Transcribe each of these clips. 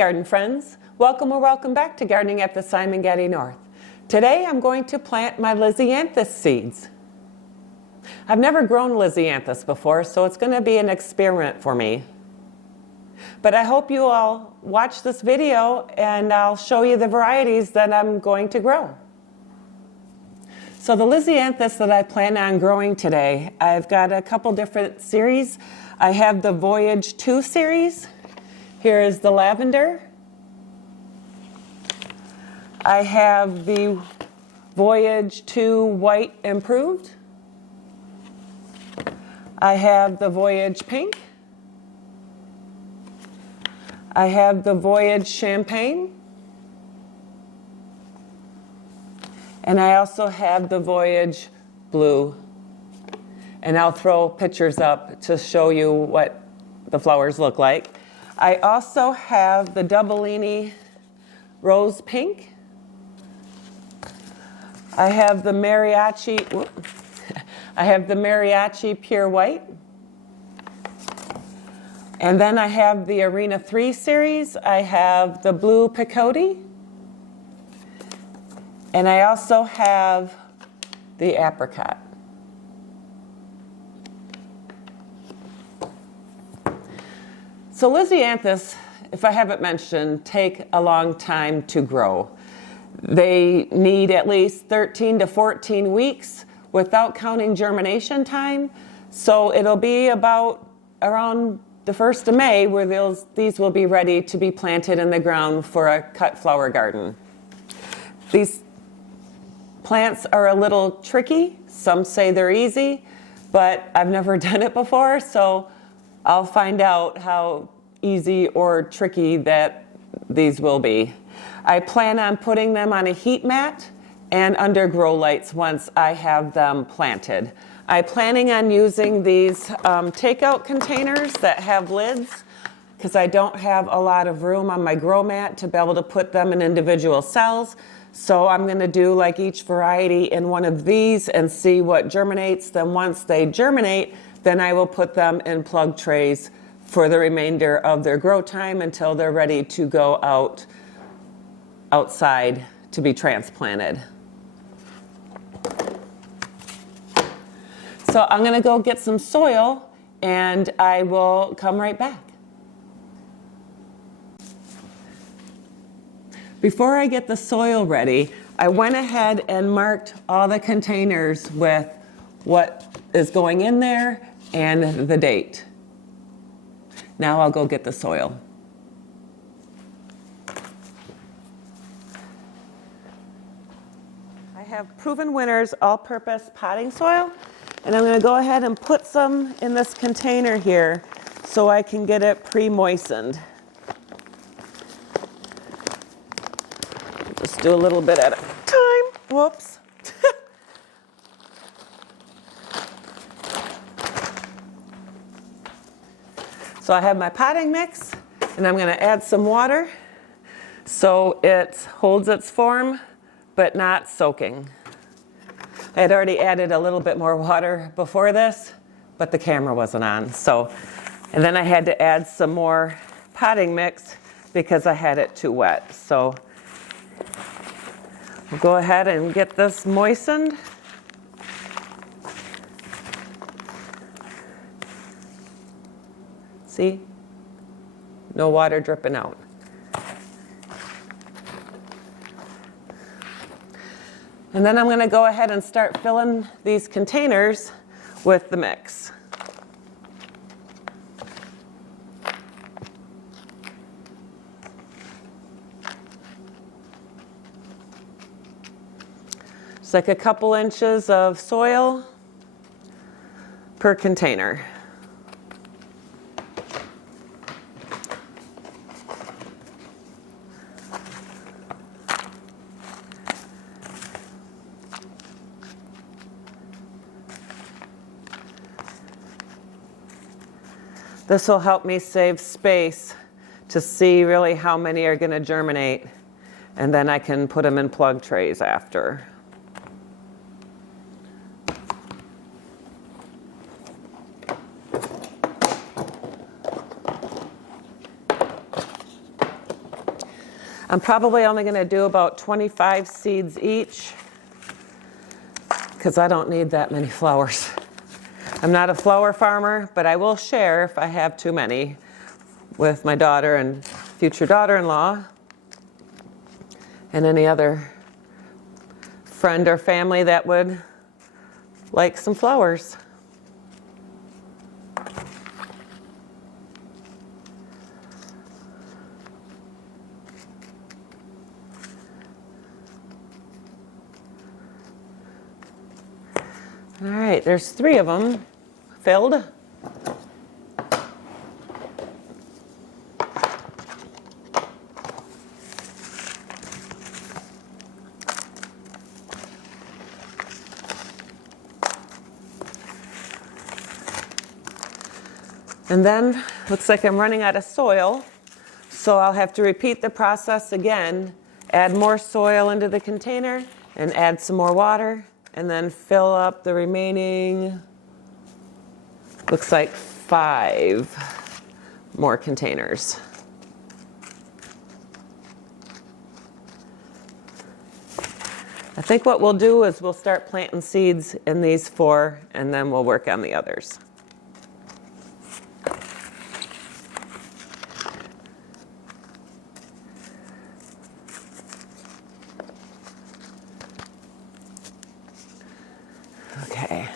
garden friends, welcome or welcome back to Gardening at the Simongetti North. Today I'm going to plant my Lisianthus seeds. I've never grown Lisianthus before, so it's going to be an experiment for me. But I hope you all watch this video and I'll show you the varieties that I'm going to grow. So the Lisianthus that I plan on growing today, I've got a couple different series. I have the Voyage 2 series. Here is the lavender. I have the Voyage 2 White Improved. I have the Voyage Pink. I have the Voyage Champagne. And I also have the Voyage Blue. And I'll throw pictures up to show you what the flowers look like. I also have the Doubellini Rose Pink. I have the Mariachi Pure White. And then I have the Arena 3 series. I have the Blue Picote. And I also have the Apricot. So Lisianthus, if I haven't mentioned, take a long time to grow. They need at least 13 to 14 weeks without counting germination time. So it'll be about around the 1st of May where these will be ready to be planted in the ground for a cut flower garden. These plants are a little tricky. Some say they're easy, but I've never done it before, so I'll find out how easy or tricky that these will be. I plan on putting them on a heat mat and under grow lights once I have them planted. I'm planning on using these takeout containers that have lids because I don't have a lot of room on my grow mat to be able to put them in individual cells. So I'm going to do like each variety in one of these and see what germinates. Then once they germinate, then I will put them in plug trays for the remainder of their grow time until they're ready to go outside to be transplanted. So I'm going to go get some soil and I will come right back. Before I get the soil ready, I went ahead and marked all the containers with what is going in there and the date. Now I'll go get the soil. I have Proven Winners all-purpose potting soil, and I'm going to go ahead and put some in this container here so I can get it pre-moistened. Just do a little bit at a time. Whoops. So I have my potting mix, and I'm going to add some water so it holds its form, but not soaking. I had already added a little bit more water before this, but the camera wasn't on. And then I had to add some more potting mix because I had it too wet. So we'll go ahead and get this moistened. See? No water dripping out. And then I'm going to go ahead and start filling these containers with the mix. It's like a couple inches of soil per container. This will help me save space to see really how many are going to germinate, and then I can put them in plug trays after. I'm probably only going to do about 25 seeds each because I don't need that many flowers. I'm not a flower farmer, but I will share if I have too many with my daughter and future daughter-in-law and any other friend or family that would like some flowers. All right, there's 3 of them filled. And then, looks like I'm running out of soil, so I'll have to repeat the process again, add more soil into the container, and add some more water, and then fill up the remaining, looks like 5 more containers. I think what we'll do is we'll start planting seeds in these 4, and then we'll work on the others. Okay.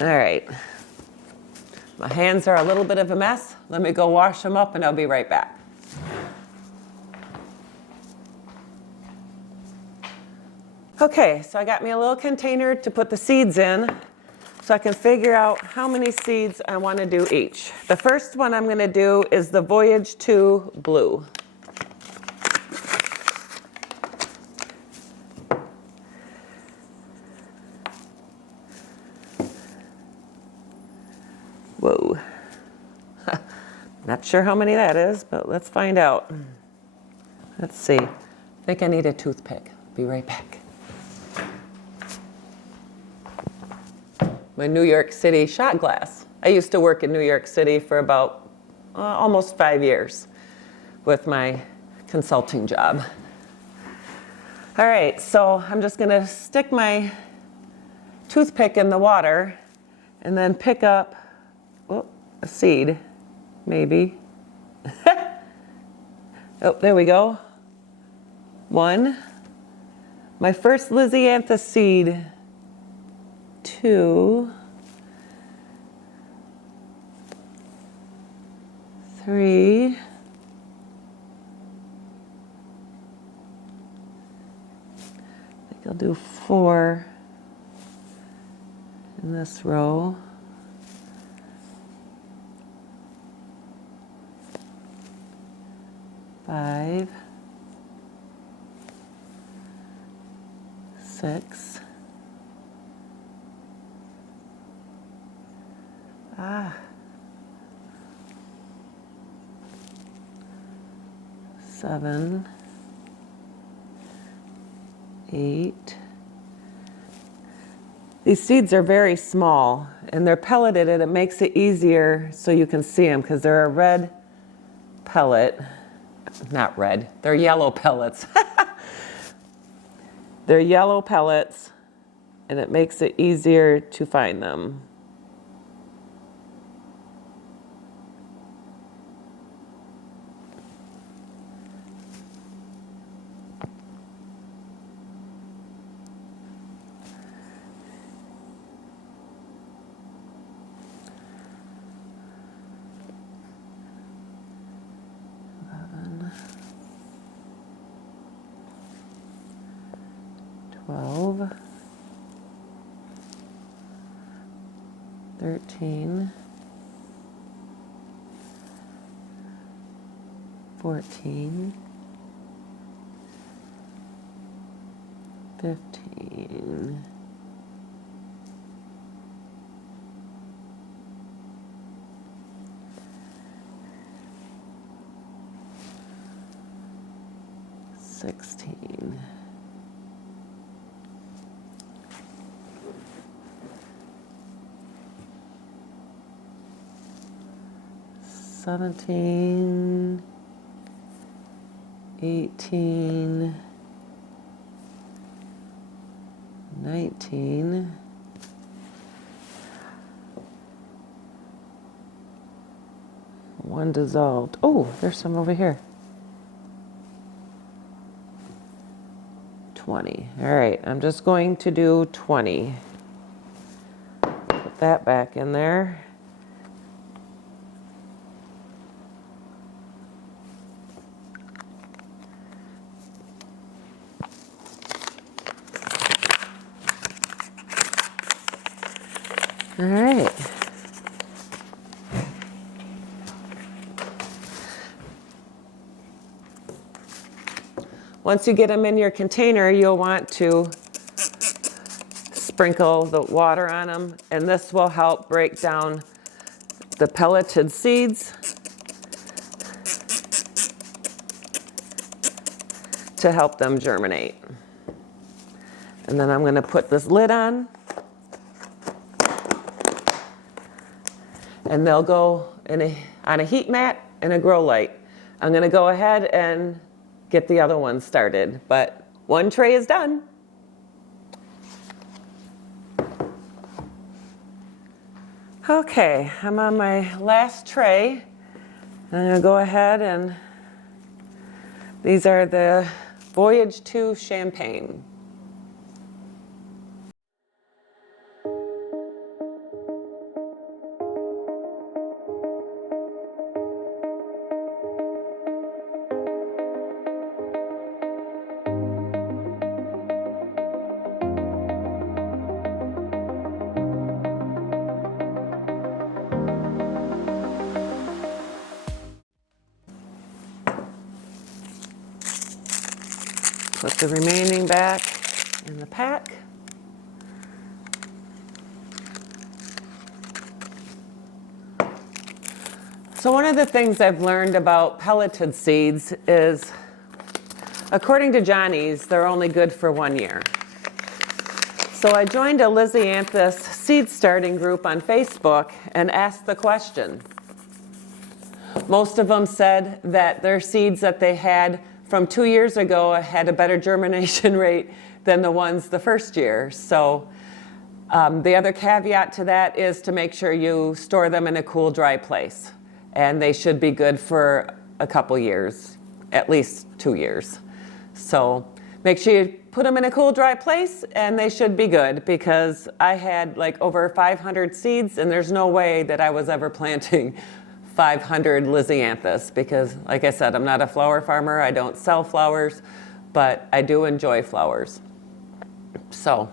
All right. My hands are a little bit of a mess. Let me go wash them up and I'll be right back. Okay, so I got me a little container to put the seeds in so I can figure out how many seeds I want to do each. The first one I'm going to do is the Voyage 2 Blue. Whoa. Not sure how many that is, but let's find out. Let's see. I think I need a toothpick. Be right back. My New York City shot glass. I used to work in New York City for about almost 5 years with my consulting job. All right, so I'm just gonna stick my toothpick in the water and then pick up a seed, maybe. Oh, there we go. 1. My first Lisianthus seed. 2. 3. I think I'll do 4 in this row. 5, 6, 7, 8. These seeds are very small and they're pelleted, and it makes it easier so you can see them because they're a red pellet. Not red, they're yellow pellets. They're yellow pellets, and it makes it easier to find them. Twelve, 13, 14, 15, 16, 17, 18, 19, one dissolved. Oh, there's some over here. 20. All right, I'm just going to do 20. Put that back in there. All right. Once you get them in your container, you'll want to sprinkle the water on them, and this will help break down the pelleted seeds to help them germinate. And then I'm going to put this lid on, and they'll go on a heat mat and a grow light. I'm going to go ahead and get the other one started, but one tray is done. Okay, I'm on my last tray. I'm going to go ahead and these are the Voyage 2 Champagne. Put the remaining back in the pack. So one of the things I've learned about pelleted seeds is, according to Johnny's, they're only good for 1 year. So I joined a Lisianthus seed starting group on Facebook and asked the question. Most of them said that their seeds that they had from 2 years ago had a better germination rate than the ones the first year. So the other caveat to that is to make sure you store them in a cool, dry place. And they should be good for a couple years, at least 2 years. So make sure you put them in a cool, dry place, and they should be good, because I had like over 500 seeds, and there's no way that I was ever planting 500 Lisianthus, because like I said, I'm not a flower farmer. I don't sell flowers, but I do enjoy flowers. So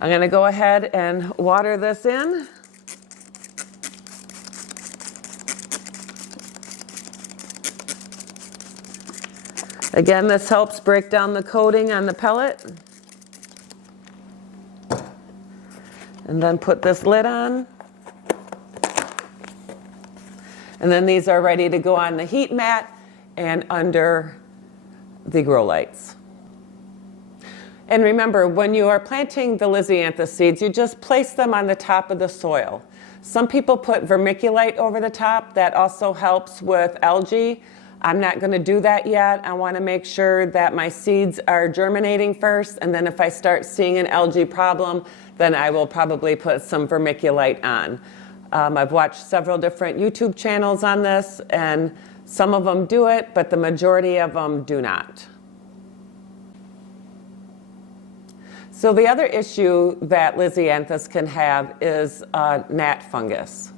I'm going to go ahead and water this in. Again, this helps break down the coating on the pellet. And then put this lid on. And then these are ready to go on the heat mat and under the grow lights. And remember, when you are planting the Lisianthus seeds, you just place them on the top of the soil. Some people put vermiculite over the top. That also helps with algae. I'm not going to do that yet. I want to make sure that my seeds are germinating first, and then if I start seeing an algae problem, then I will probably put some vermiculite on. I've watched several different YouTube channels on this, and some of them do it, but the majority of them do not. So the other issue that Lisianthus can have is gnat fungus.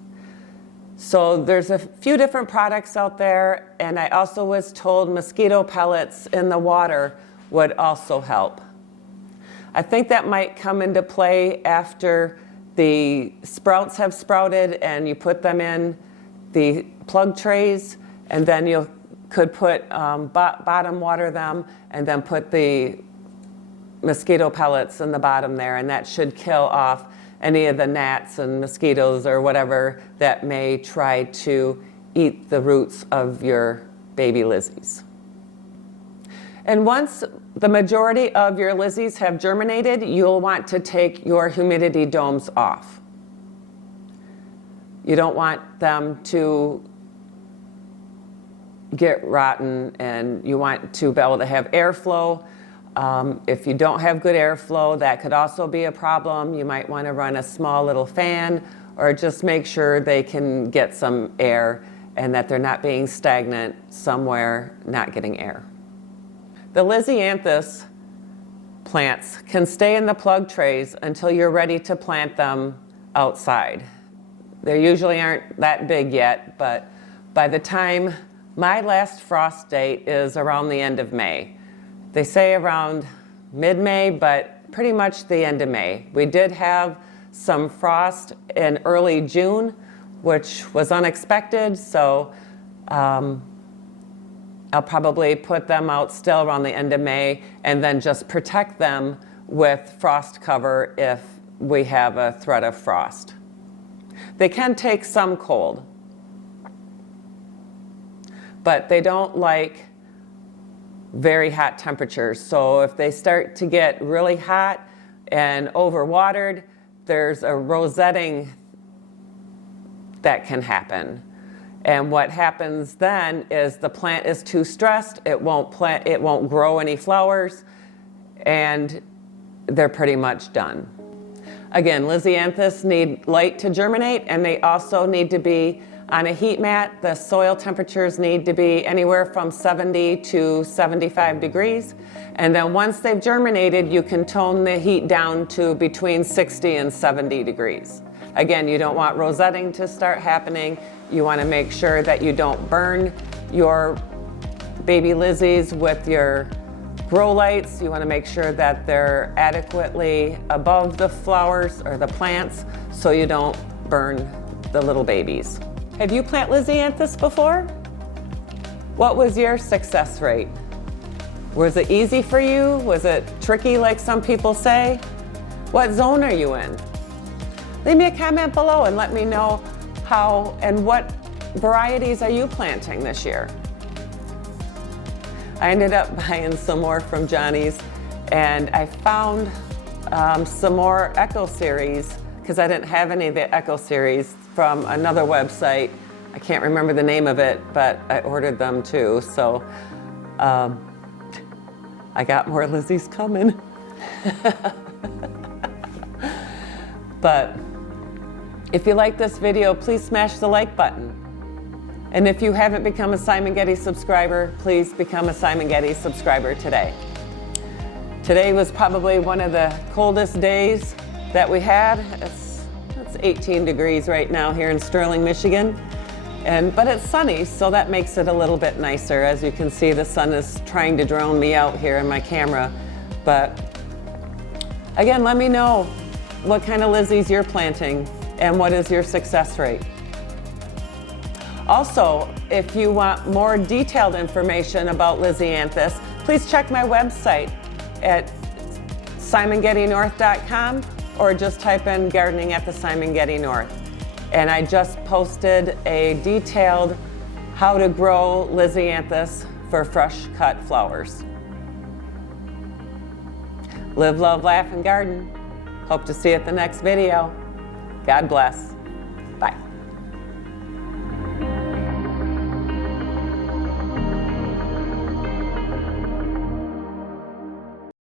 So there's a few different products out there, and I also was told mosquito pellets in the water would also help. I think that might come into play after the sprouts have sprouted and you put them in the plug trays, and then you could put bottom water them and then put the mosquito pellets in the bottom there, and that should kill off any of the gnats and mosquitoes or whatever that may try to eat the roots of your baby lizzies. And once the majority of your lizzies have germinated, you'll want to take your humidity domes off. You don't want them to get rotten, and you want to be able to have airflow. If you don't have good airflow, that could also be a problem. You might want to run a small little fan, or just make sure they can get some air and that they're not being stagnant somewhere, not getting air. The Lisianthus plants can stay in the plug trays until you're ready to plant them outside. They usually aren't that big yet, but by the time my last frost date is around the end of May. They say around mid-May, but pretty much the end of May. We did have some frost in early June, which was unexpected, so I'll probably put them out still around the end of May and then just protect them with frost cover if we have a threat of frost. They can take some cold, but they don't like very hot temperatures. So if they start to get really hot and overwatered, there's a rosetting that can happen. And what happens then is the plant is too stressed, it won't grow any flowers, and they're pretty much done. Again, Lisianthus need light to germinate, and they also need to be on a heat mat. The soil temperatures need to be anywhere from 70 to 75 degrees. And then once they've germinated, you can tone the heat down to between 60 and 70 degrees. Again, you don't want rosetting to start happening. You want to make sure that you don't burn your baby lilies with your grow lights. You want to make sure that they're adequately above the flowers or the plants so you don't burn the little babies. Have you planted Lisianthus before? What was your success rate? Was it easy for you? Was it tricky like some people say? What zone are you in? Leave me a comment below and let me know how and what varieties are you planting this year. I ended up buying some more from Johnny's, and I found some more Echo Series because I didn't have any of the Echo Series from another website. I can't remember the name of it, but I ordered them too. So I got more Lizzie's coming. But if you like this video, please smash the like button. And if you haven't become a Simongetti subscriber, please become a Simongetti subscriber today. Today was probably one of the coldest days that we had. It's 18 degrees right now here in Sterling, Michigan. But it's sunny, so that makes it a little bit nicer. As you can see, the sun is trying to drone me out here in my camera. But again, let me know what kind of lizzies you're planting and what is your success rate. Also, if you want more detailed information about Lisianthus, please check my website at simongettinorth.com or just type in gardening at the Simongetti North. And I just posted a detailed how to grow Lisianthus for fresh cut flowers. Live, love, laugh, and garden. Hope to see you at the next video. God bless.